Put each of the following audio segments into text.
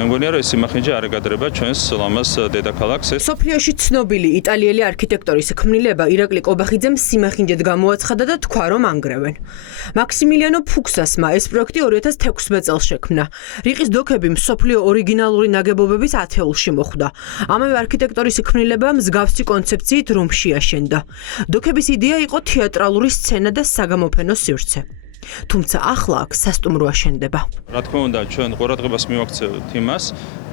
მე მგონია რომ ეს იმახინჯი არ ეკადრება ჩვენს ლამაზ დედაქალაქს. სოფლიოში ცნობილი იტალიელი არქიტექტორის ქმნილება ირაკლი კობახიძემ სიმახინჯედ გამოაცხადა და თქვა რომ ანგრევენ. მაქსიმილიანო ფუქსასმა ეს პროექტი 2016 წელს შექმნა. რიყის დოქები მსოფლიო ორიგინალური ნაგებობების ათეულში მოხვდა. ამავე არქიტექტორის ქმნილება მსგავსი კონცეფციით რომში აშენდა. დოქების იდეა იყო თეატრალური სცენა და საგამოფენო სივრცე. თუმცა ახლა აქ სასტუმრო აშენდება. რა თქმა უნდა, ჩვენ ყურადღებას მივაქცევთ იმას,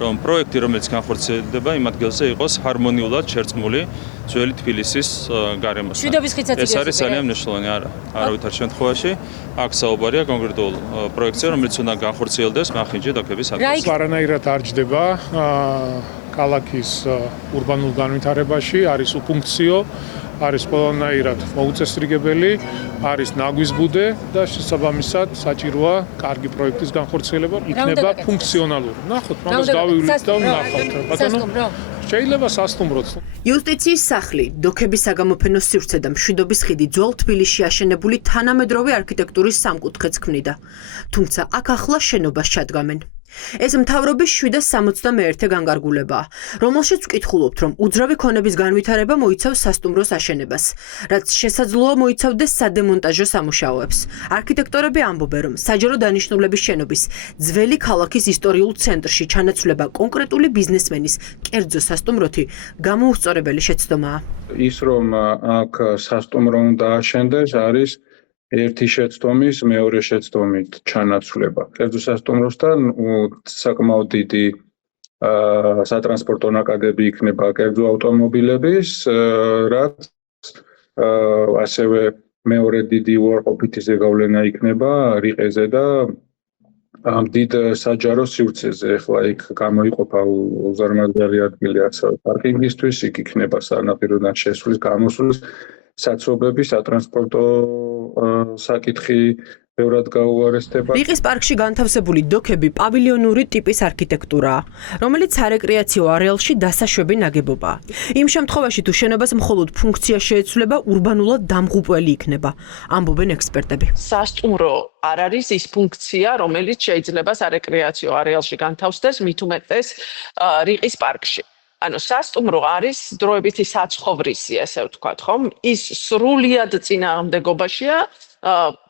რომ პროექტი, რომელიც განხორციელდება, იმ ადგილზე იყოს ჰარმონიულად შერწყმული ძველი თბილისის გარემოსთან. მშვიდობის ხიდსაც ეს არის ძალიან მნიშვნელოვანი, არავითარ შემთხვევაში. აქ საუბარია კონკრეტულ პროექტზე, რომელიც უნდა განხორციელდეს მახინჯი დოქების ადგილზე. არანაირად არ ჯდება ქალაქის ურბანულ განვითარებაში, არის უფუნქციო, არის ყველანაირად მოუწესრიგებელი, არის ნაგვიზბუდე და შესაბამისად საჭიროა კარგი პროექტის განხორციელება, იქნება ფუნქციონალური. ნახოთ, მაგას გავივლით და ვნახოთ. ბატონო, შეიძლება სასტუმროც. იუსტიციის სახლი, დოქების საგამოფენო სივრცე და მშვიდობის ხიდი ძველ თბილისში აშენებული თანამედროვე არქიტექტურის სამკუთხედს ქმნიდა. თუმცა აქ ახლა შენობას ჩადგამენ. ეს მთავრობის 761 განკარგულებაა, რომელშიც ვკითხულობთ, რომ უძრავი ქონების განვითარება მოიცავს სასტუმროს აშენებას, რაც შესაძლოა მოიცავდეს სადემონტაჟო სამუშაოებს. არქიტექტორები ამბობენ, რომ საჯარო დანიშნულების შენობის ძველი ქალაქის ისტორიულ ცენტრში ჩანაცვლება კონკრეტული ბიზნესმენის კერძო სასტუმროთი გამოუსწორებელი შეცდომაა. ის რომ აქ სასტუმრო უნდა აშენდეს არის ერთი შეცდომის მეორე შეცდომით ჩანაცვლება. კერძო სასტუმროსთან საკმაოდ დიდი სატრანსპორტო ნაკადები იქნება კერძო ავტომობილების, რაც ასევე მეორე დიდი უარყოფითი ზეგავლენა იქნება რიყეზე და დიდ საჯარო სივრცეზე. ახლა იქ გამოიყოფა უზარმაზარი ადგილი ასევე პარკინგისთვის, იქ იქნება სანაპიროდან შესვლის გამოსვლის საცობები, სატრანსპორტო საკითხი ბევრად გაუარესდება. რიყის პარკში განთავსებული დოქები პავილიონური ტიპის არქიტექტურაა, რომელიც სარეკრეაციო არეალში დასაშვები ნაგებობაა. იმ შემთხვევაში თუ შენობას მხოლოდ ფუნქცია შეეცვლება, ურბანულად დამღუპველი იქნება, ამბობენ ექსპერტები. სასტუმრო არ არის ის ფუნქცია, რომელიც შეიძლება სარეკრეაციო არეალში განთავსდეს, მით უმეტეს რიყის პარკში. ანუ სასტუმრო არის დროებითი საცხოვრისი, ესე ვთქვათ, ხომ? ის სრულიად წინააღმდეგობაშია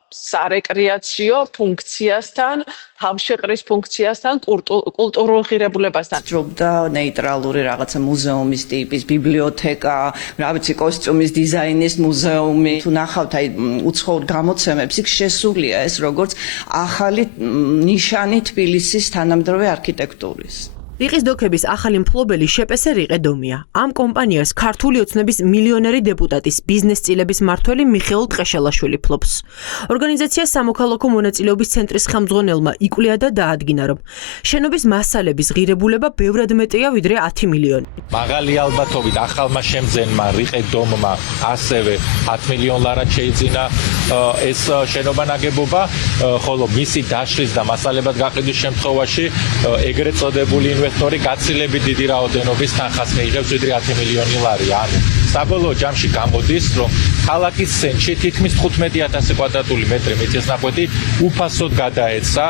სარეკრეაციო ფუნქციასთან, თავშეყრის ფუნქციასთან, კულტურულ ღირებულებასთან. სრულდა ნეიტრალური რაღაცა მუზეუმის ტიპის, ბიბლიოთეკა, რა ვიცი, კოსტიუმის დიზაინის მუზეუმი. თუ ნახავთ აი უცხოურ გამოცემებს, იქ შესულია ეს როგორც ახალი ნიშანი თბილისის თანამედროვე არქიტექტურის. რიყის დოქების ახალი მფლობელი შეპესე რიყედომია. ამ კომპანიას ქართული ოცნების მილიონერი დეპუტატის ბიზნესწილების მმართველი მიხეილ ტყეშელაშვილი ფლობს. ორგანიზაცია სამოქალაქო მონაწილეობის ცენტრის ხელმძღვანელმა იკვლია და დაადგინა, რომ შენობის მასალების ღირებულება ბევრად მეტია ვიდრე 10 მილიონი. მაღალი ალბათობით ახალმა შემძენმა რიყედომმა ასევე 10 მილიონ ლარად შეიძინა ეს შენობა ნაგებობა, ხოლო მისი დაშლის და მასალებად გაყიდვის შემთხვევაში ეგრეთ წოდებული ინვესტორი გაცილებით დიდი რაოდენობის თანხას მიიღებს ვიდრე 10 მილიონი ლარი. ანუ საბოლოო ჯამში გამოდის, რომ ქალაქის ცენტრში თითქმის 15,000 კვადრატული მეტრი მიწისნაკვეთი უფასოდ გადაეცა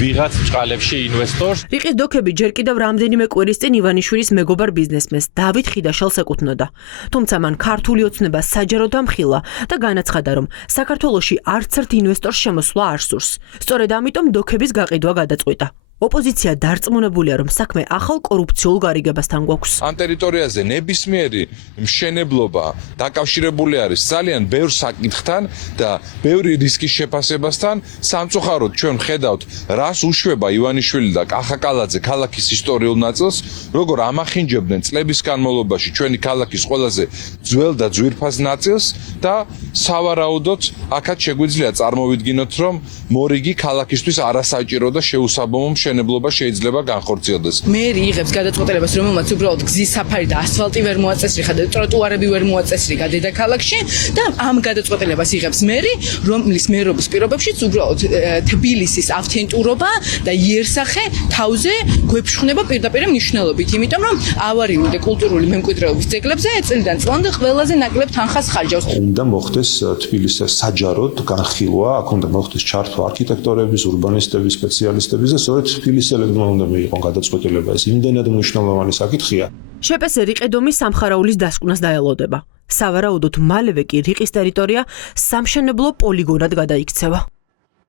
ვიღაც ბჭყალებში ინვესტორს. რიყის დოქები ჯერ კიდევ რამდენიმე კვირის წინ ივანიშვილის მეგობარ ბიზნესმენს დავით ხიდაშელს ეკუთვნოდა. თუმცა მან ქართული ოცნება საჯაროდ ამხილა და განაცხადა, რომ საქართველოში არც ერთ ინვესტორს შემოსვლა არ სურს. სწორედ ამიტომ დოქების გაყიდვა გადაწყვიტა. ოპოზიცია დარწმუნებულია, რომ საქმე ახალ კორუფციულ გარიგებასთან გვაქვს. ამ ტერიტორიაზე ნებისმიერი მშენებლობა დაკავშირებული არის ძალიან ბევრ საკითხთან და ბევრი რისკის შეფასებასთან. სამწუხაროდ ჩვენ ხედავთ, რას უშვება ივანიშვილი და კახაკალაძე ქალაქის ისტორიულ ნაწილს, როგორ ამახინჯებდნენ წლების განმავლობაში ჩვენი ქალაქის ყველაზე ძველ და ძვირფას ნაწილს და სავარაუდოდ აქაც შეგვიძლია წარმოვიდგინოთ, რომ მორიგი ქალაქისთვის არასაჭირო და შეუსაბამო მშენებლობა შეიძლება განხორციელდეს. მერი იღებს გადაწყვეტილებას, რომელმაც უბრალოდ გზის საფარი და ასფალტი ვერ მოაწესრიხა და ტროტუარები ვერ მოაწესრიგა დედაქალაქში და ამ გადაწყვეტილებას იღებს მერი, რომლის მერობის პირობებშიც უბრალოდ თბილისის ავთენტურობა და იერსახე თავზე გვეფშხნება პირდაპირ მნიშვნელობით, იმიტომ რომ ავარიული და კულტურული მემკვიდრეობის ძეგლებზე წლიდან წლამდე ყველაზე ნაკლებ თანხას ხარჯავს. უნდა მოხდეს თბილისის საჯაროდ განხილვა, აქ უნდა მოხდეს ჩართვა არქიტექტორების, ურბანისტების, სპეციალისტების და სწორედ თბილისელებმა უნდა მიიღონ გადაწყვეტილება, ეს იმდენად მნიშვნელოვანი საკითხია. შეპეს რიყედომის სამხარაულის დასკვნას დაელოდება. სავარაუდოდ მალევე კი რიყის ტერიტორია სამშენებლო პოლიგონად გადაიქცევა.